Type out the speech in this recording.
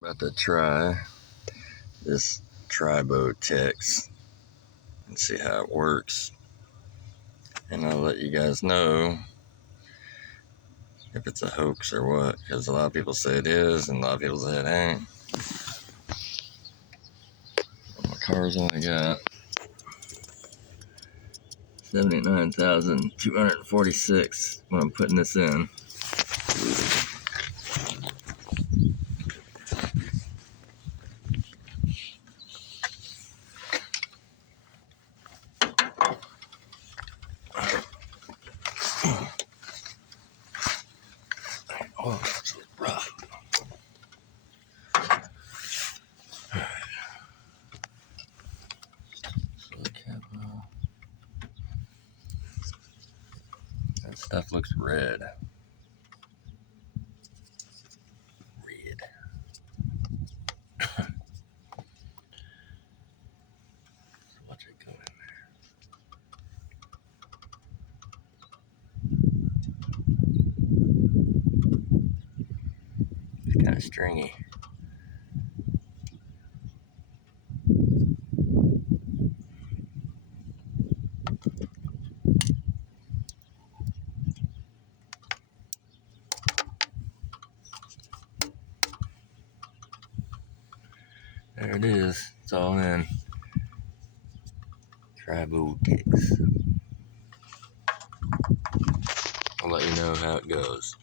About to try this TriboTex and see how it works, and I'll let you guys know if it's a hoax or what, because a lot of people say it is and a lot of people say it ain't. My car's only got 79,246 when I'm putting this in. Oh, it's rough. That stuff looks red. Watch it go in there. It's kind of stringy. There it is. It's all in. TriboTex. I'll let you know how it goes.